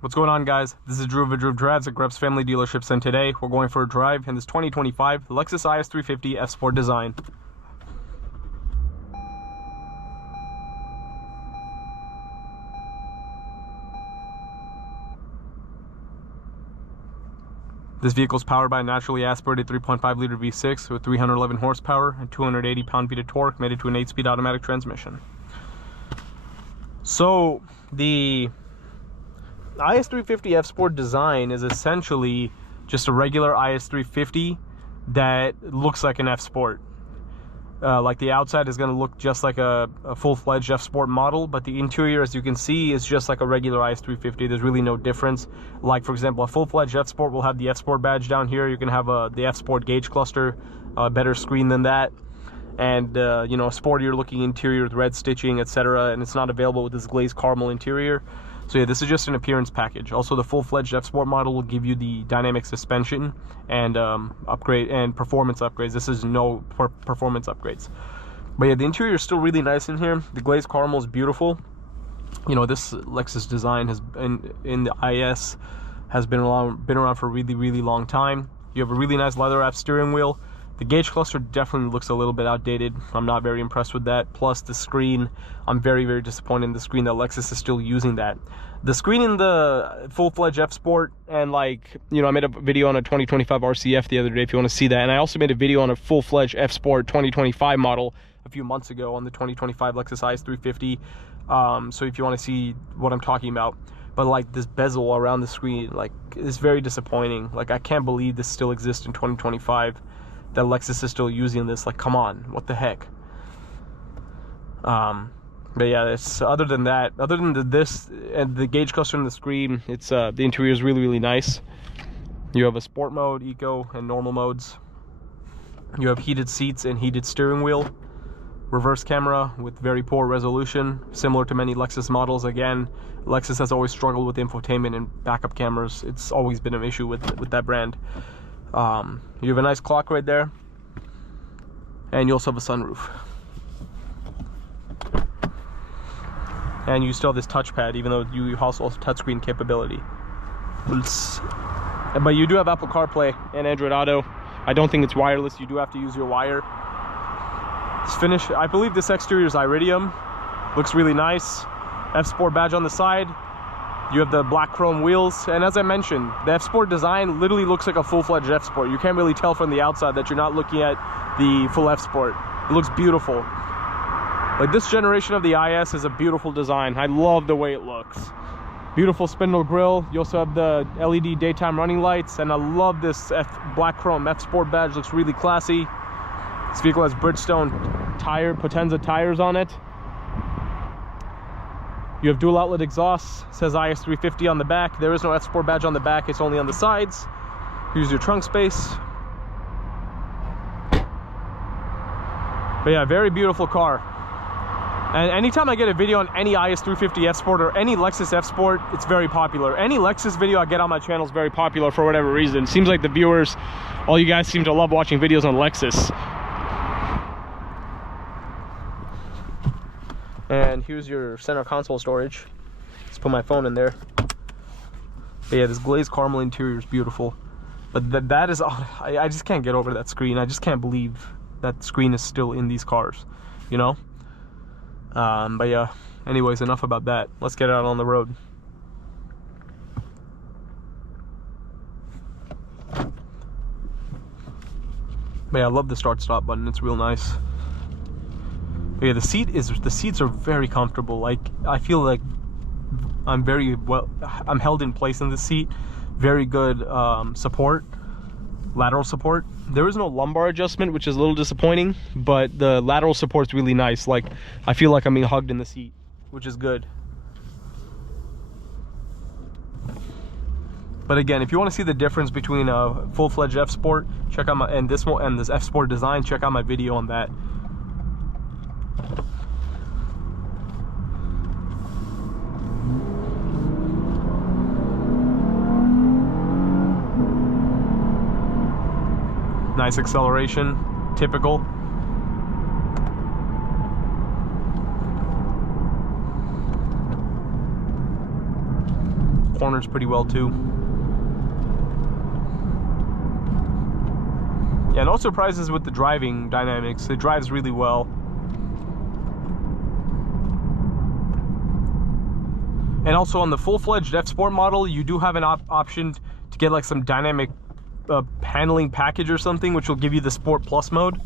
What's going on, guys? This is Drew of Drew Drives at Grubbs Family Dealerships, and today we're going for a drive in this 2025 Lexus IS350 F Sport design. This vehicle is powered by a naturally aspirated 3.5-liter V6 with 311 horsepower and 280 pound-feet of torque, mated to an 8-speed automatic transmission. So the IS350 F Sport design is essentially just a regular IS350 that looks like an F Sport. Like the outside is going to look just like a full-fledged F Sport model, but the interior, as you can see, is just like a regular IS350. There's really no difference. Like, for example, a full-fledged F Sport will have the F Sport badge down here. You can have the F Sport gauge cluster, a better screen than that, and you know, a sportier looking interior with red stitching, etc. And it's not available with this glazed caramel interior. So yeah, this is just an appearance package. Also, the full-fledged F Sport model will give you the dynamic suspension and upgrade and performance upgrades. This is no performance upgrades. But yeah, the interior is still really nice in here. The glazed caramel is beautiful. You know, this Lexus design has been in the IS has been around for a really long time. You have a really nice leather-wrapped steering wheel. The gauge cluster definitely looks a little bit outdated. I'm not very impressed with that. Plus the screen, I'm very disappointed in the screen that Lexus is still using that. The screen in the full-fledged F Sport, and like, you know, I made a video on a 2025 RCF the other day if you want to see that. And I also made a video on a full-fledged F Sport 2025 model a few months ago on the 2025 Lexus IS350. So if you want to see what I'm talking about. But like this bezel around the screen, like, is very disappointing. Like, I can't believe this still exists in 2025. That Lexus is still using this. Like, come on, what the heck. But yeah, it's other than this and the gauge cluster and the screen, it's the interior is really nice. You have a sport mode, eco, and normal modes. You have heated seats and heated steering wheel. Reverse camera with very poor resolution, similar to many Lexus models. Again, Lexus has always struggled with infotainment and backup cameras. It's always been an issue with that brand. You have a nice clock right there, and you also have a sunroof, and you still have this touchpad, even though you also have touchscreen capability. But you do have Apple CarPlay and Android Auto. I don't think it's wireless. You do have to use your wire. It's finished. I believe this exterior is iridium. Looks really nice. F Sport badge on the side. You have the black chrome wheels, and as I mentioned, the F Sport design literally looks like a full-fledged F Sport. You can't really tell from the outside that you're not looking at the full F Sport. It looks beautiful. Like, this generation of the IS is a beautiful design. I love the way it looks. Beautiful spindle grille. You also have the LED daytime running lights, and I love this black chrome F Sport badge. Looks really classy. This vehicle has Bridgestone Potenza tires on it. You have dual outlet exhaust, says IS350 on the back. There is no F Sport badge on the back, it's only on the sides. Here's your trunk space. But yeah, very beautiful car. And anytime I get a video on any IS350 F Sport or any Lexus F Sport, it's very popular. Any Lexus video I get on my channel is very popular for whatever reason. It seems like the viewers, all you guys seem to love watching videos on Lexus. And here's your center console storage. Let's put my phone in there. But yeah, this glazed caramel interior is beautiful. But that is, I just can't get over that screen. I just can't believe that screen is still in these cars, you know? But yeah, anyways, enough about that. Let's get out on the road. But yeah, I love the start-stop button. It's real nice. But yeah, the seats are very comfortable. Like, I feel like I'm held in place in the seat. Very good support, lateral support. There is no lumbar adjustment, which is a little disappointing, but the lateral support's really nice. Like, I feel like I'm being hugged in the seat, which is good. But again, if you want to see the difference between a full-fledged F Sport, check out this F Sport design, check out my video on that. Nice acceleration, typical. corners pretty well too. Yeah, no surprises with the driving dynamics. It drives really well. And also on the full-fledged F Sport model, you do have an option to get like some dynamic handling package or something, which will give you the Sport Plus mode.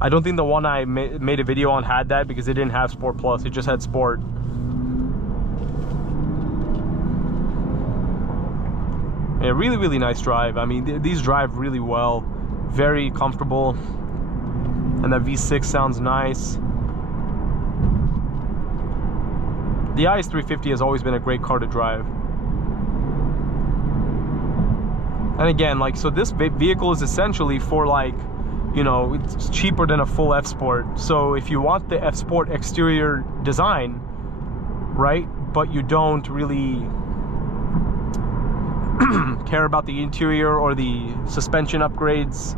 I don't think the one I made a video on had that, because it didn't have Sport Plus, it just had Sport. Yeah, really, really nice drive. I mean, these drive really well, very comfortable, and that V6 sounds nice. The IS350 has always been a great car to drive. And again, like, so this vehicle is essentially for, like, you know, it's cheaper than a full F Sport. So if you want the F Sport exterior design, right, but you don't really care about the interior or the suspension upgrades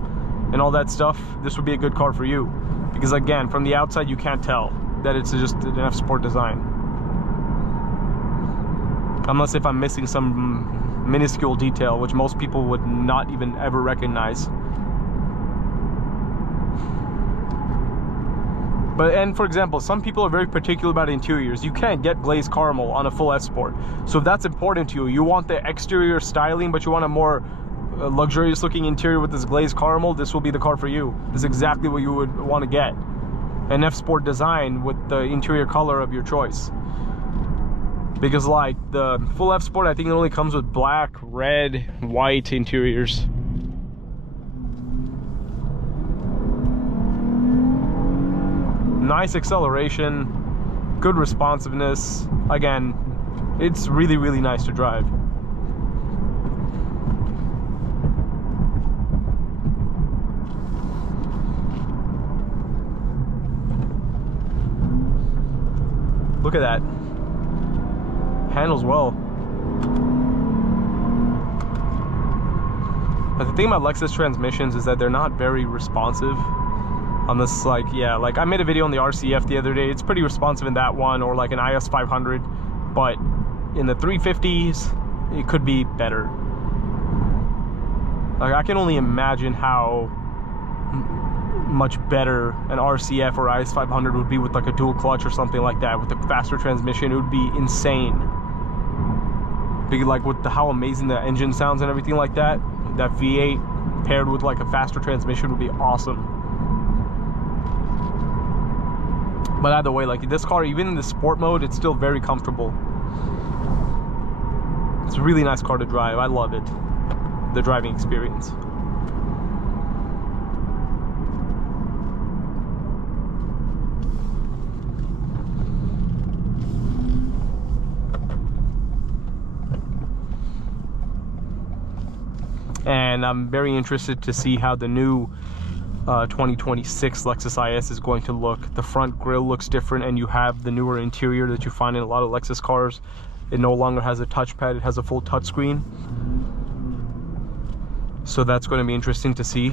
and all that stuff, this would be a good car for you. Because again, from the outside, you can't tell that it's just an F Sport design. Unless if I'm missing some minuscule detail, which most people would not even ever recognize. But, and for example, some people are very particular about interiors. You can't get glazed caramel on a full F Sport. So if that's important to you, you want the exterior styling, but you want a more luxurious looking interior with this glazed caramel, this will be the car for you. This is exactly what you would want to get. An F Sport design with the interior color of your choice. Because like the full F Sport, I think it only comes with black, red, white interiors. Nice acceleration, good responsiveness. Again, it's really, really nice to drive. Look at that. Handles well. But the thing about Lexus transmissions is that they're not very responsive. On this, like, yeah, like I made a video on the RCF the other day. It's pretty responsive in that one, or like an IS 500, but in the 350s it could be better. Like, I can only imagine how much better an RCF or IS 500 would be with like a dual clutch or something like that. With a faster transmission, it would be insane. Because like with how amazing the engine sounds and everything like that, that V8 paired with like a faster transmission would be awesome. But either way, like this car, even in the sport mode, it's still very comfortable. It's a really nice car to drive. I love it. The driving experience. And I'm very interested to see how the new 2026 Lexus IS is going to look. The front grille looks different, and you have the newer interior that you find in a lot of Lexus cars. It no longer has a touchpad, it has a full touchscreen. So that's going to be interesting to see.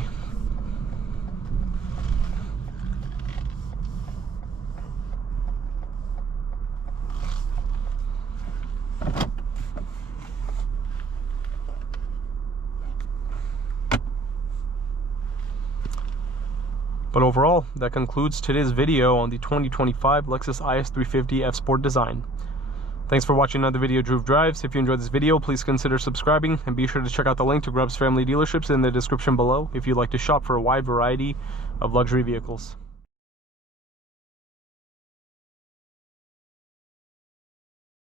But overall, that concludes today's video on the 2025 Lexus IS350 F Sport design. Thanks for watching another video of Drew Drives. If you enjoyed this video, please consider subscribing, and be sure to check out the link to Grubb's family dealerships in the description below if you'd like to shop for a wide variety of luxury vehicles.